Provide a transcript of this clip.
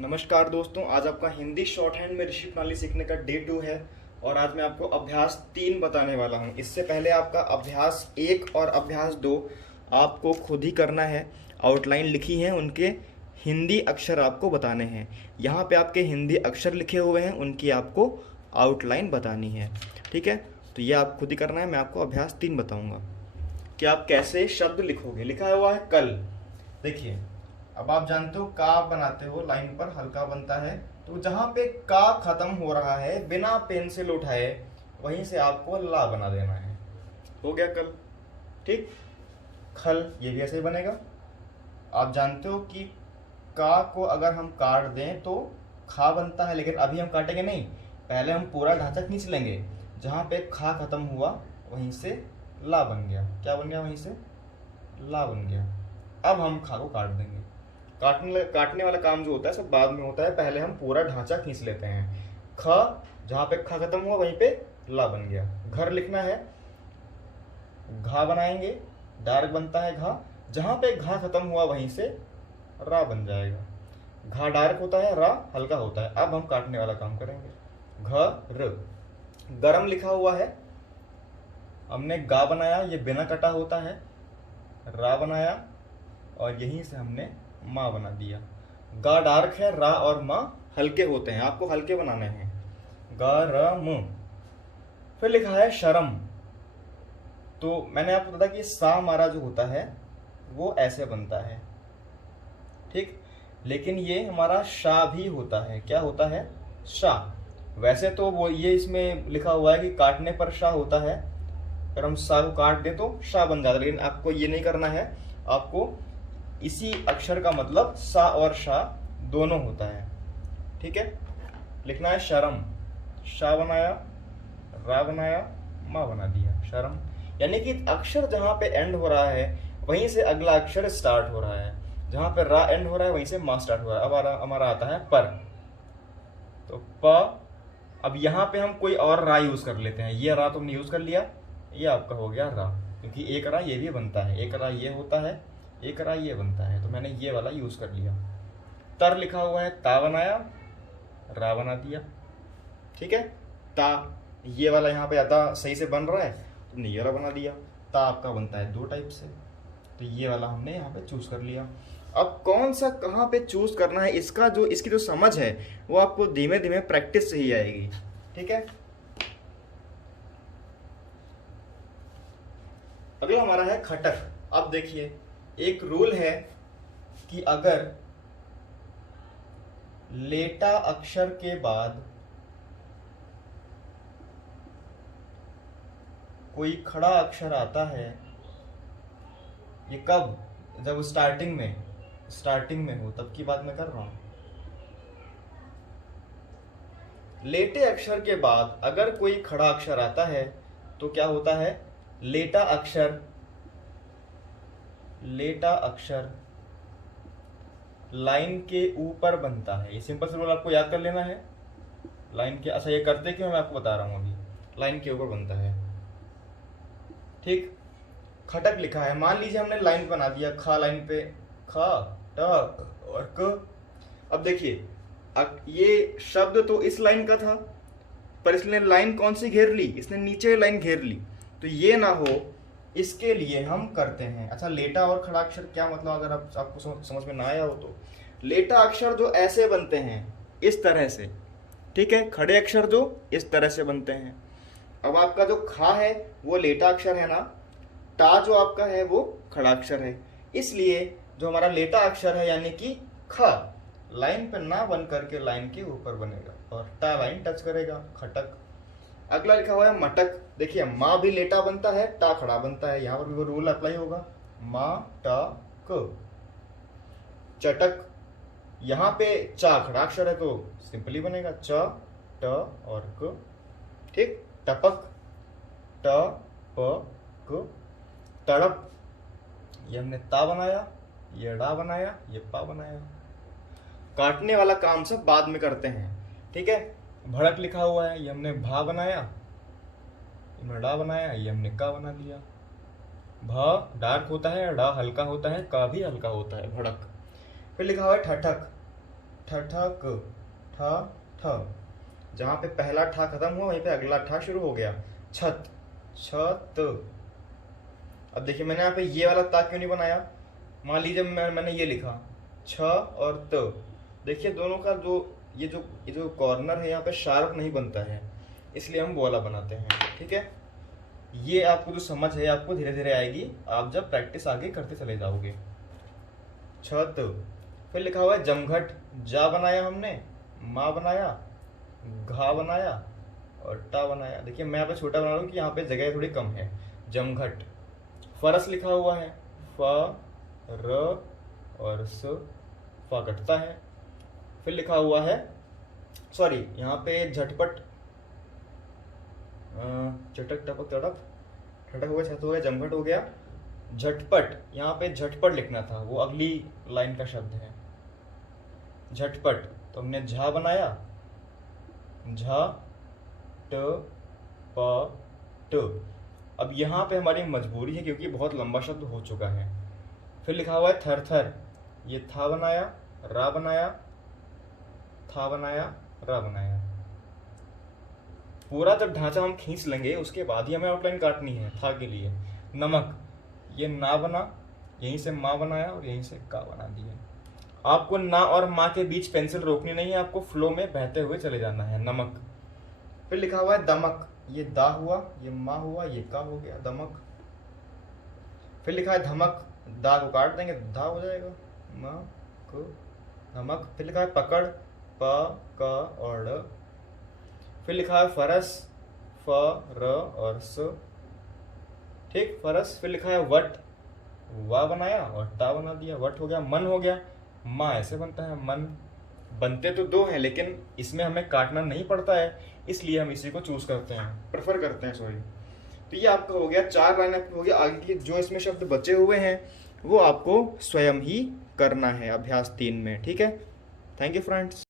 नमस्कार दोस्तों, आज आपका हिंदी शॉर्ट हैंड में ऋषि प्रणाली सीखने का डे 2 है और आज मैं आपको अभ्यास 3 बताने वाला हूं। इससे पहले आपका अभ्यास 1 और अभ्यास 2 आपको खुद ही करना है। आउटलाइन लिखी है, उनके हिंदी अक्षर आपको बताने हैं। यहाँ पे आपके हिंदी अक्षर लिखे हुए हैं, उनकी आपको आउटलाइन बतानी है। ठीक है, तो ये आप खुद ही करना है। मैं आपको अभ्यास 3 बताऊँगा कि आप कैसे शब्द लिखोगे। लिखा हुआ है कल। देखिए, अब आप जानते हो का बनाते हो, लाइन पर हल्का बनता है, तो जहां पे का खत्म हो रहा है बिना पेंसिल उठाए वहीं से आपको ला बना देना है। हो गया कल। ठीक, खल ये भी ऐसे ही बनेगा। आप जानते हो कि का को अगर हम काट दें तो खा बनता है, लेकिन अभी हम काटेंगे नहीं, पहले हम पूरा ढांचा खींच लेंगे। जहां पे खा खत्म हुआ वहीं से ला बन गया। क्या बन गया? वहीं से ला बन गया। अब हम खा को काट देंगे। काटने वाला काम जो होता है सब बाद में होता है, पहले हम पूरा ढांचा खींच लेते हैं। ख, जहां पे ख खत्म हुआ वहीं पे ला बन गया। घर लिखना है, घा बनाएंगे, डार्क बनता है घा। जहां पे घा खत्म हुआ वहीं से रा बन जाएगा। घा डार्क होता है, रा हल्का होता है। अब हम काटने वाला काम करेंगे। घर, गरम लिखा हुआ है, हमने गा बनाया, ये बिना कटा होता है, रा बनाया और यहीं से हमने माँ बना दिया। गा डार्क है, रा और माँ हल्के होते हैं, आपको हल्के बनाने हैं। गरम। फिर लिखा है शर्म, तो मैंने आपको बताया कि सा हमारा जो होता है वो ऐसे बनता है। ठीक, लेकिन ये हमारा शा भी होता है। क्या होता है? शा। वैसे तो वो ये इसमें लिखा हुआ है कि काटने पर शा होता है, अगर हम सा को काट दें तो शा बन जाता है, लेकिन आपको ये नहीं करना है। आपको इसी अक्षर का मतलब सा और शा दोनों होता है। ठीक है, लिखना है शर्म। शा बनाया, रा बनाया, मा बना दिया, शर्म। यानी कि अक्षर जहां पे एंड हो रहा है वहीं से अगला अक्षर स्टार्ट हो रहा है। जहां पे रा एंड हो रहा है वहीं से मा स्टार्ट हो रहा है। अब हमारा आता है पर, तो प। अब यहाँ पे हम कोई और रा यूज कर लेते हैं। ये रा तुमने यूज कर लिया, ये आपका हो गया रा, क्योंकि एक रा ये भी बनता है, एक रा ये होता है, एक रा ये बनता है, तो मैंने ये वाला यूज कर लिया। तर लिखा हुआ है, ता बनाया, रा बना दिया। ठीक है, ता ये वाला यहाँ पे आता सही से बन रहा है, तुमने ये रा बना दिया। ता आपका बनता है 2 टाइप से, तो ये वाला हमने यहाँ पे चूज कर लिया। अब कौन सा कहाँ पे चूज करना है, इसकी जो समझ है वो आपको धीमे धीमे प्रैक्टिस से ही आएगी। ठीक है, अगला हमारा है खटक। अब देखिए, एक रूल है कि अगर लेटा अक्षर के बाद कोई खड़ा अक्षर आता है, ये कब? जब स्टार्टिंग में हो, तब की बात मैं कर रहा हूं। लेटे अक्षर के बाद अगर कोई खड़ा अक्षर आता है तो क्या होता है? लेटा अक्षर लाइन के ऊपर बनता है। ये सिंपल सा रूल आपको याद कर लेना है। लाइन के, अच्छा ये करते क्यों मैं आपको बता रहा हूं अभी। लाइन के ऊपर बनता है। ठीक, खटक लिखा है, मान लीजिए हमने लाइन बना दिया, खा लाइन पे, खा, टक और क। अब देखिए, ये शब्द तो इस लाइन का था, पर इसने लाइन कौन सी घेर ली? इसने नीचे लाइन घेर ली, तो ये ना हो, इसके लिए हम करते हैं। अच्छा, लेटा और खड़ा अक्षर क्या मतलब, अगर आपको समझ में ना आया हो तो, लेटा अक्षर जो ऐसे बनते हैं, इस तरह से। ठीक है, खड़े अक्षर जो इस तरह से बनते हैं। अब आपका जो खा है वो लेटा अक्षर है ना, टा जो आपका है वो खड़ा अक्षर है, इसलिए जो हमारा लेटा अक्षर है यानी कि ख, लाइन पे ना बन करके लाइन के ऊपर बनेगा और टा लाइन टच करेगा, खटक। अगला लिखा हुआ है मटक। देखिए, माँ भी लेटा बनता है, टा खड़ा बनता है, यहाँ पर भी वो रूल अप्लाई होगा, माँ टा क। चटक, यहाँ पे चा खड़ा अक्षर है तो सिंपली बनेगा च, ट और क। ठीक, टपक, ट प क। तड़प, ये हमने ता बनाया, ये डा बनाया, ये पा बनाया। काटने वाला काम सब बाद में करते हैं। ठीक है, भड़क लिखा हुआ है, ये हमने भा बनाया, ये डा बनाया, ये हमने का बना दिया। भ डार्क होता है, डा हल्का होता है, का भी हल्का होता है, भड़क। फिर लिखा हुआ है ठठक। ठठक ठ ठ। जहाँ पे पहला ठा खत्म हुआ वहीं पे अगला ठा शुरू हो गया। छत छत। अब देखिए मैंने यहाँ पे ये वाला ता क्यों नहीं बनाया। मान लीजिए मैंने ये लिखा छ और त, देखिए दोनों का जो ये जो कॉर्नर है यहाँ पे शार्प नहीं बनता है, इसलिए हम बोला बनाते हैं। ठीक है, ये आपको जो समझ है आपको धीरे धीरे आएगी, आप जब प्रैक्टिस आगे करते चले जाओगे। छत। फिर लिखा हुआ है जमघट। जा बनाया हमने, माँ बनाया, घा बनाया और टा बनाया। देखिए मैं यहाँ पे छोटा बना रहा हूँ कि यहाँ पे जगह थोड़ी कम है। जमघट। फरस लिखा हुआ है, फ र और स, फा कटता है। फिर लिखा हुआ है, सॉरी यहाँ पे झटपट, चटक टपक तड़प, ठटक हो गया, छत हो गया, जमघट हो गया, झटपट। यहाँ पे झटपट लिखना था, वो अगली लाइन का शब्द है झटपट। तो हमने झा बनाया, झा ट प ट। अब यहाँ पे हमारी मजबूरी है क्योंकि बहुत लंबा शब्द हो चुका है। फिर लिखा हुआ है थर थर। ये था बनाया, रा बनाया, था बनाया, रा बनाया। पूरा जब ढांचा हम खींच लेंगे उसके बाद ही हमें आउटलाइन काटनी है था के लिए। नमक। ये ना बना, यहीं से माँ बनाया और यहीं से का बना दिया। आपको ना और माँ के बीच पेंसिल रोकनी नहीं है, आपको फ्लो में बहते हुए चले जाना है। नमक। फिर लिखा हुआ है दमक। ये दा हुआ, ये माँ हुआ, ये का हो गया, दमक। फिर लिखा है धमक। दा को काट देंगे, धा हो जाएगा, म क धमक। फिर लिखा है पकड़, प क और ड। फिर लिखा है फरस, फ र और स। ठीक, फरस। फिर लिखा है वट। वा बनाया और टा बना दिया, वट हो गया। मन हो गया, माँ ऐसे बनता है मन। बनते तो दो हैं लेकिन इसमें हमें काटना नहीं पड़ता है, इसलिए हम इसी को चूज करते हैं, प्रेफर करते हैं, सॉरी। तो ये आपका हो गया, 4 लाइन आपकी हो गया। आगे के जो इसमें शब्द बचे हुए हैं वो आपको स्वयं ही करना है अभ्यास 3 में। ठीक है, थैंक यू फ्रेंड्स।